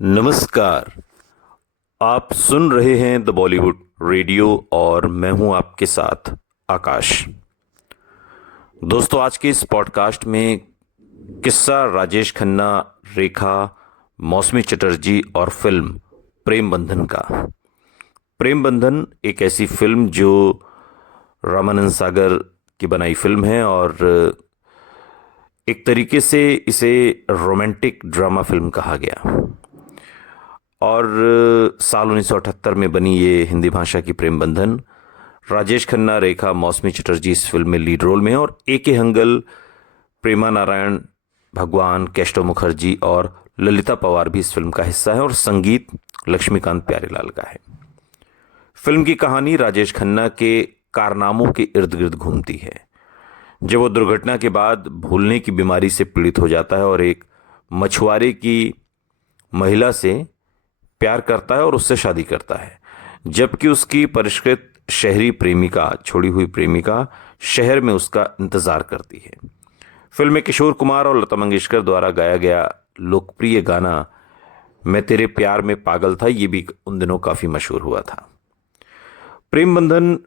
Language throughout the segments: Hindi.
नमस्कार। आप सुन रहे हैं द बॉलीवुड रेडियो और मैं हूं आपके साथ आकाश। दोस्तों, आज के इस पॉडकास्ट में किस्सा राजेश खन्ना, रेखा, मौसमी चटर्जी और फिल्म प्रेम बंधन का। प्रेम बंधन एक ऐसी फिल्म जो रामानंद सागर की बनाई फिल्म है और एक तरीके से इसे रोमांटिक ड्रामा फिल्म कहा गया। और साल 1978 में बनी ये हिंदी भाषा की प्रेम बंधन। राजेश खन्ना, रेखा, मौसमी चटर्जी इस फिल्म में लीड रोल में हैं और ए के हंगल, प्रेमा नारायण, भगवान, केशव मुखर्जी और ललिता पवार भी इस फिल्म का हिस्सा है और संगीत लक्ष्मीकांत प्यारेलाल का है। फिल्म की कहानी राजेश खन्ना के कारनामों के इर्द गिर्द घूमती है। जब वो दुर्घटना के बाद भूलने की बीमारी से पीड़ित हो जाता है और एक मछुआरे की महिला से प्यार करता है और उससे शादी करता है, जबकि उसकी परिष्कृत शहरी प्रेमिका, छोड़ी हुई प्रेमिका, शहर में उसका इंतजार करती है। फिल्म में किशोर कुमार और लता मंगेशकर द्वारा गाया गया लोकप्रिय गाना मैं तेरे प्यार में पागल था, ये भी उन दिनों काफी मशहूर हुआ था। प्रेम बंधन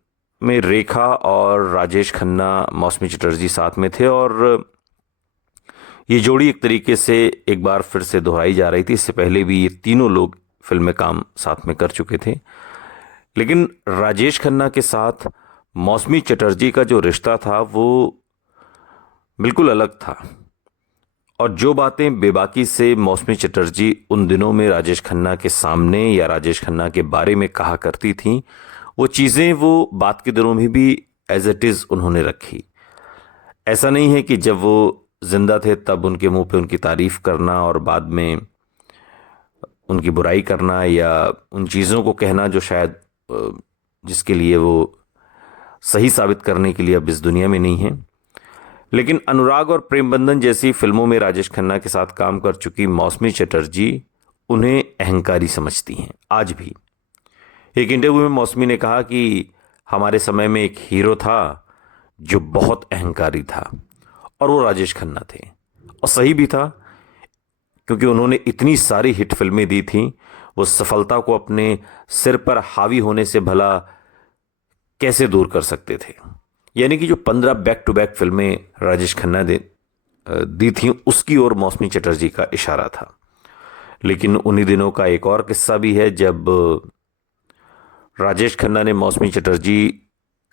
में रेखा और राजेश खन्ना, मौसमी चटर्जी साथ में थे और ये जोड़ी एक तरीके से एक बार फिर से दोहराई जा रही थी। इससे पहले भी ये तीनों लोग फिल्म में काम साथ में कर चुके थे, लेकिन राजेश खन्ना के साथ मौसमी चटर्जी का जो रिश्ता था वो बिल्कुल अलग था। और जो बातें बेबाकी से मौसमी चटर्जी उन दिनों में राजेश खन्ना के सामने या राजेश खन्ना के बारे में कहा करती थीं, वो चीज़ें वो बात के दिनों में भी एज इट इज़ उन्होंने रखी। ऐसा नहीं है कि जब वो जिंदा थे तब उनके मुंह पे उनकी तारीफ करना और बाद में उनकी बुराई करना या उन चीज़ों को कहना जो शायद जिसके लिए वो सही साबित करने के लिए अब इस दुनिया में नहीं है। लेकिन अनुराग और प्रेम बंधन जैसी फिल्मों में राजेश खन्ना के साथ काम कर चुकी मौसमी चटर्जी उन्हें अहंकारी समझती हैं आज भी। एक इंटरव्यू में मौसमी ने कहा कि हमारे समय में एक हीरो था जो बहुत अहंकारी था और वो राजेश खन्ना थे। और सही भी था, क्योंकि उन्होंने इतनी सारी हिट फिल्में दी थीं। वो सफलता को अपने सिर पर हावी होने से भला कैसे दूर कर सकते थे। यानी कि जो 15 बैक टू बैक फिल्में राजेश खन्ना दी थीं, उसकी ओर मौसमी चटर्जी का इशारा था। लेकिन उन्हीं दिनों का एक और किस्सा भी है जब राजेश खन्ना ने मौसमी चटर्जी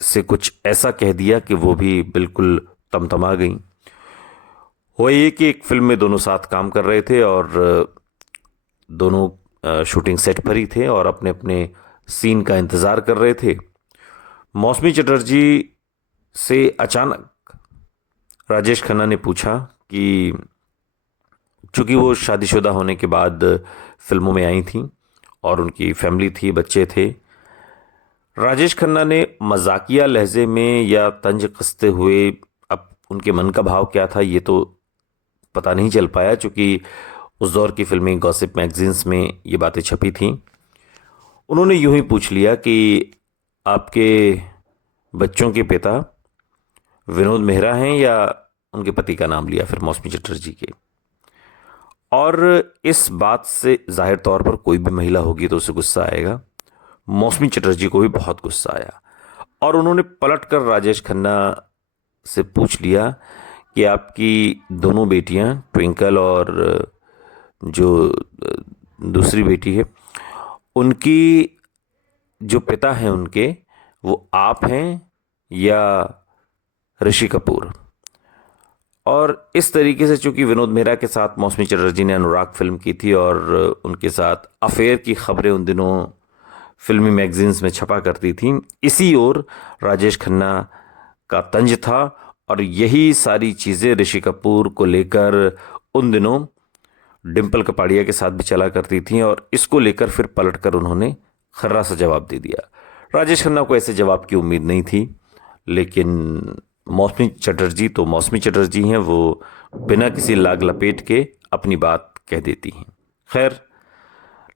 से कुछ ऐसा कह दिया कि वो भी बिल्कुल तमतमा गई। वो ये कि एक फिल्म में दोनों साथ काम कर रहे थे और दोनों शूटिंग सेट पर ही थे और अपने अपने सीन का इंतज़ार कर रहे थे। मौसमी चटर्जी से अचानक राजेश खन्ना ने पूछा कि चूंकि वो शादीशुदा होने के बाद फिल्मों में आई थी और उनकी फैमिली थी, बच्चे थे, राजेश खन्ना ने मजाकिया लहजे में या तंज कसते हुए, अब उनके मन का भाव क्या था ये तो पता नहीं चल पाया, चूंकि उस दौर की फिल्में गॉसिप मैगजीन्स में ये बातें छपी थीं। उन्होंने यूं ही पूछ लिया कि आपके बच्चों के पिता विनोद मेहरा हैं, या उनके पति का नाम लिया फिर मौसमी चटर्जी के। और इस बात से जाहिर तौर पर कोई भी महिला होगी तो उसे गुस्सा आएगा। मौसमी चटर्जी को भी बहुत गुस्सा आया और उन्होंने पलट कर राजेश खन्ना से पूछ लिया कि आपकी दोनों बेटियां, ट्विंकल और जो दूसरी बेटी है, उनकी जो पिता हैं उनके, वो आप हैं या ऋषि कपूर। और इस तरीके से, चूंकि विनोद मेहरा के साथ मौसमी चटर्जी ने अनुराग फिल्म की थी और उनके साथ अफेयर की खबरें उन दिनों फिल्मी मैगजीन्स में छपा करती थी, इसी ओर राजेश खन्ना का तंज था। और यही सारी चीज़ें ऋषि कपूर को लेकर उन दिनों डिम्पल कपाड़िया के साथ भी चला करती थीं और इसको लेकर फिर पलटकर उन्होंने खर्रा सा जवाब दे दिया। राजेश खन्ना को ऐसे जवाब की उम्मीद नहीं थी, लेकिन मौसमी चटर्जी तो मौसमी चटर्जी हैं, वो बिना किसी लाग लपेट के अपनी बात कह देती हैं। खैर,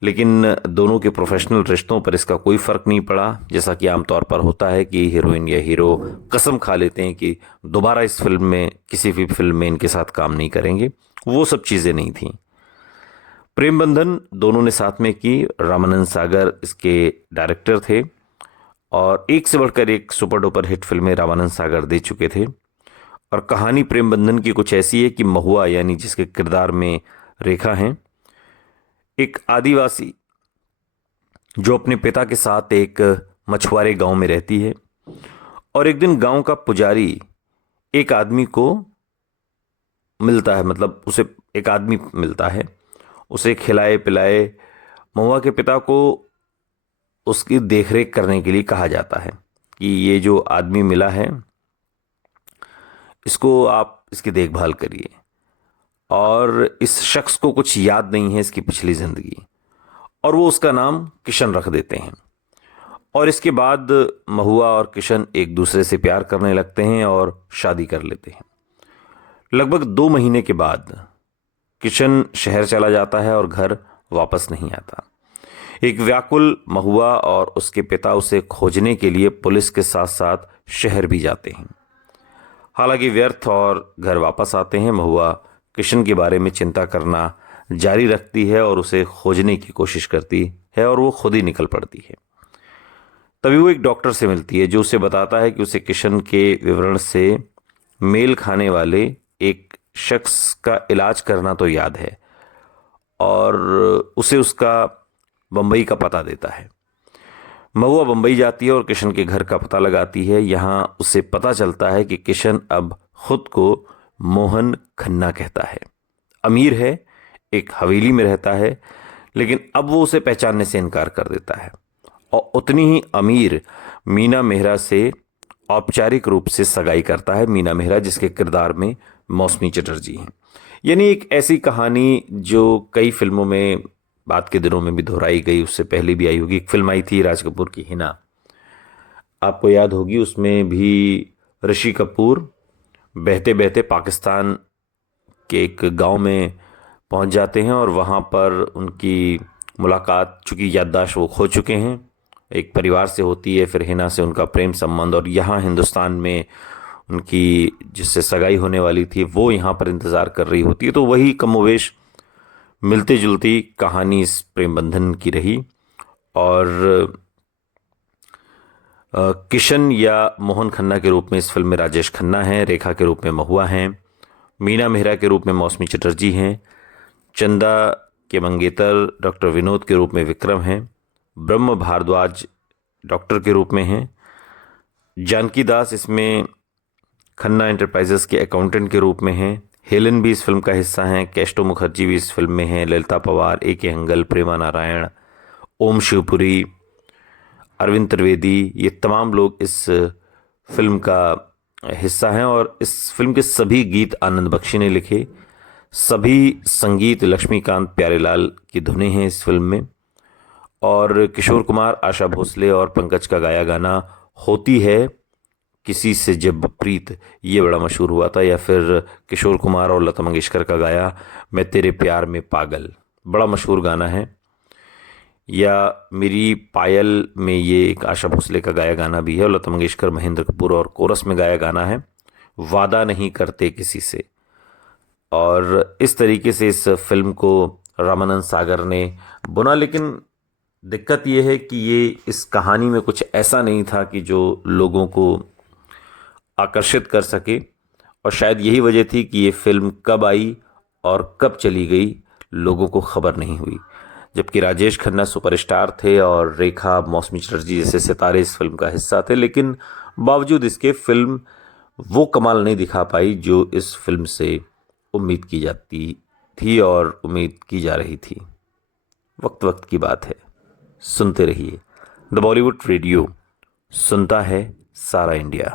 लेकिन दोनों के प्रोफेशनल रिश्तों पर इसका कोई फ़र्क नहीं पड़ा। जैसा कि आमतौर पर होता है कि हीरोइन या हीरो कसम खा लेते हैं कि दोबारा इस फिल्म में, किसी भी फिल्म में इनके साथ काम नहीं करेंगे, वो सब चीज़ें नहीं थीं। प्रेम बंधन दोनों ने साथ में की। रामानंद सागर इसके डायरेक्टर थे और एक से बढ़कर एक सुपर डुपर हिट फिल्में रामानंद सागर दे चुके थे। और कहानी प्रेम बंधन की कुछ ऐसी है कि महुआ यानी जिसके किरदार में रेखा हैं, एक आदिवासी जो अपने पिता के साथ एक मछुआरे गांव में रहती है। और एक दिन गांव का पुजारी एक आदमी को मिलता है, मतलब उसे एक आदमी मिलता है, उसे खिलाए पिलाए महुआ के पिता को उसकी देखरेख करने के लिए कहा जाता है कि ये जो आदमी मिला है इसको आप इसकी देखभाल करिए। और इस शख्स को कुछ याद नहीं है इसकी पिछली जिंदगी, और वो उसका नाम किशन रख देते हैं। और इसके बाद महुआ और किशन एक दूसरे से प्यार करने लगते हैं और शादी कर लेते हैं। लगभग 2 महीने के बाद किशन शहर चला जाता है और घर वापस नहीं आता। एक व्याकुल महुआ और उसके पिता उसे खोजने के लिए पुलिस के साथ साथ शहर भी जाते हैं। हालांकि व्यर्थ और घर वापस आते हैं। महुआ किशन के बारे में चिंता करना जारी रखती है और उसे खोजने की कोशिश करती है और वो खुद ही निकल पड़ती है। तभी वो एक डॉक्टर से मिलती है जो उसे बताता है कि उसे किशन के विवरण से मेल खाने वाले एक शख्स का इलाज करना तो याद है, और उसे उसका बम्बई का पता देता है। महुआ बम्बई जाती है और किशन के घर का पता लगाती है। यहाँ उसे पता चलता है कि किशन अब खुद को मोहन खन्ना कहता है। अमीर है, एक हवेली में रहता है, लेकिन अब वो उसे पहचानने से इनकार कर देता है। और उतनी ही अमीर मीना मेहरा से औपचारिक रूप से सगाई करता है। मीना मेहरा जिसके किरदार में मौसमी चटर्जी हैं। यानी एक ऐसी कहानी जो कई फिल्मों में बाद के दिनों में भी दोहराई गई, उससे पहले भी आई होगी। एक फिल्म आई थी राज कपूर की, हिना, आपको याद होगी। उसमें भी ऋषि कपूर बहते बहते पाकिस्तान के एक गांव में पहुंच जाते हैं और वहां पर उनकी मुलाकात, चूंकि याददाश्त वो खो चुके हैं, एक परिवार से होती है। फिर हिना से उनका प्रेम संबंध, और यहाँ हिंदुस्तान में उनकी जिससे सगाई होने वाली थी वो यहाँ पर इंतज़ार कर रही होती है। तो वही कमोवेश मिलती जुलती कहानी इस प्रेम बंधन की रही। और किशन या मोहन खन्ना के रूप में इस फिल्म में राजेश खन्ना हैं, रेखा के रूप में महुआ हैं, मीना मेहरा के रूप में मौसमी चटर्जी हैं, चंदा के मंगेतर डॉक्टर विनोद के रूप में विक्रम हैं, ब्रह्म भारद्वाज डॉक्टर के रूप में हैं, जानकी दास इसमें खन्ना एंटरप्राइजेस के अकाउंटेंट के रूप में हैं, हेलन भी इस फिल्म का हिस्सा हैं, कैस्टो मुखर्जी भी इस फिल्म में हैं, ललिता पवार, A.K. हंगल, प्रेमा नारायण, ओम शिवपुरी, अरविंद त्रिवेदी, ये तमाम लोग इस फिल्म का हिस्सा हैं। और इस फिल्म के सभी गीत आनंद बख्शी ने लिखे, सभी संगीत लक्ष्मीकांत प्यारेलाल की धुनें हैं इस फिल्म में। और किशोर कुमार, आशा भोसले और पंकज का गाया गाना होती है किसी से जब प्रीत, ये बड़ा मशहूर हुआ था। या फिर किशोर कुमार और लता मंगेशकर का गाया मैं तेरे प्यार में पागल, बड़ा मशहूर गाना है। या मेरी पायल में ये एक आशा भोसले का गाया गाना भी है, और लता मंगेशकर, महेंद्र कपूर और कोरस में गाया गाना है वादा नहीं करते किसी से। और इस तरीके से इस फिल्म को रामानंद सागर ने बुना। लेकिन दिक्कत ये है कि ये इस कहानी में कुछ ऐसा नहीं था कि जो लोगों को आकर्षित कर सके, और शायद यही वजह थी कि ये फिल्म कब आई और कब चली गई लोगों को खबर नहीं हुई। जबकि राजेश खन्ना सुपरस्टार थे और रेखा, मौसमी चटर्जी जैसे सितारे इस फिल्म का हिस्सा थे, लेकिन बावजूद इसके फिल्म वो कमाल नहीं दिखा पाई जो इस फिल्म से उम्मीद की जाती थी और उम्मीद की जा रही थी। वक्त वक्त की बात है। सुनते रहिए द बॉलीवुड रेडियो, सुनता है सारा इंडिया।